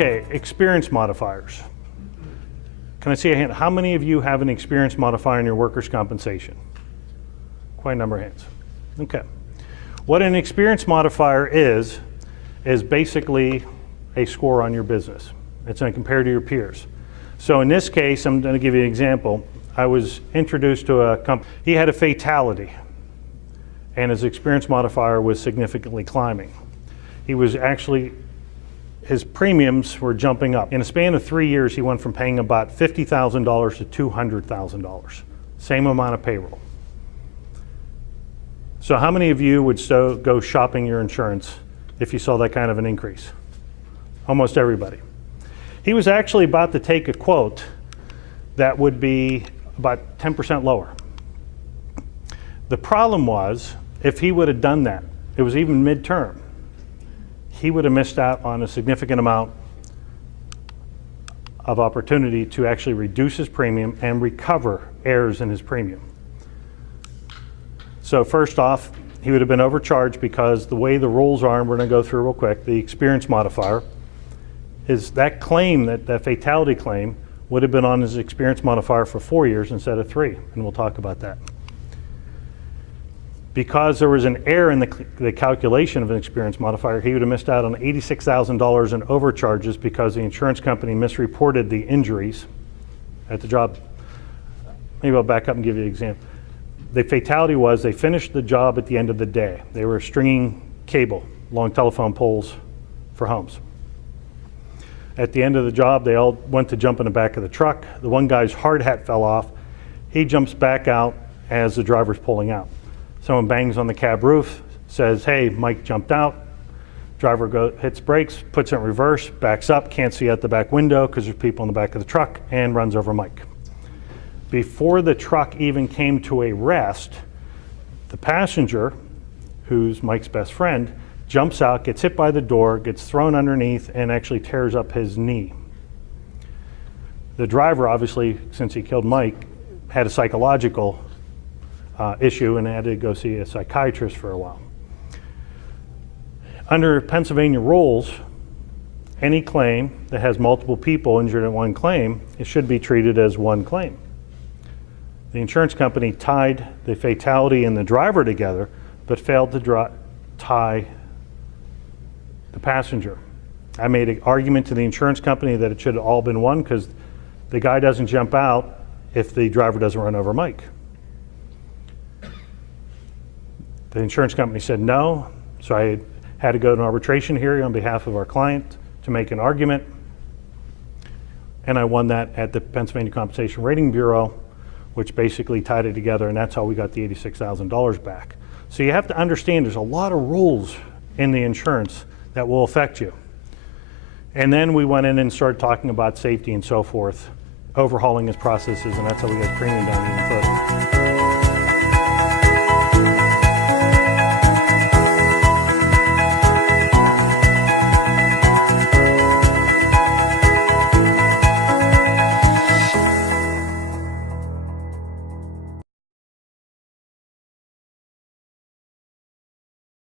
Okay, experience modifiers. Can I see a hand? How many of you have an experience modifier in your workers' compensation? Quite a number of hands. Okay. What an experience modifier is basically a score on your business. It's going to compare to your peers. So in this case, I'm going to give you an example. I was introduced to a company. He had a fatality, and his experience modifier was significantly climbing. He was actually, his premiums were jumping up. In a span of 3 years, he went from paying about $50,000 to $200,000. Same amount of payroll. So how many of you would go shopping your insurance if you saw that kind of an increase? Almost everybody. He was actually about to take a quote that would be about 10% lower. The problem was, if he would have done that, it was even midterm, he would have missed out on a significant amount of opportunity to actually reduce his premium and recover errors in his premium. So first off, he would have been overcharged because the way the rules are, and we're going to go through real quick, the experience modifier is that claim, that fatality claim, would have been on his experience modifier for 4 years instead of 3, and we'll talk about that. Because there was an error in the calculation of an experience modifier, he would have missed out on $86,000 in overcharges because the insurance company misreported the injuries at the job. Maybe I'll back up and give you an example. The fatality was they finished the job at the end of the day. They were stringing cable along telephone poles for homes. At the end of the job, they all went to jump in the back of the truck. The one guy's hard hat fell off. He jumps back out as the driver's pulling out. Someone bangs on the cab roof, says, hey, Mike jumped out. Driver hits brakes, puts it in reverse, backs up, can't see out the back window because there's people in the back of the truck, and runs over Mike. Before the truck even came to a rest, the passenger, who's Mike's best friend, jumps out, gets hit by the door, gets thrown underneath, and actually tears up his knee. The driver, obviously, since he killed Mike, had a psychological issue and had to go see a psychiatrist for a while. Under Pennsylvania rules, any claim that has multiple people injured in one claim, it should be treated as one claim. The insurance company tied the fatality and the driver together, but failed to tie the passenger. I made an argument to the insurance company that it should have all been one because the guy doesn't jump out if the driver doesn't run over Mike. The insurance company said no, so I had to go to an arbitration hearing on behalf of our client to make an argument, and I won that at the Pennsylvania Compensation Rating Bureau, which basically tied it together, and that's how we got the $86,000 back. So you have to understand there's a lot of rules in the insurance that will affect you. And then we went in and started talking about safety and so forth, overhauling his processes, and that's how we got premium down even further.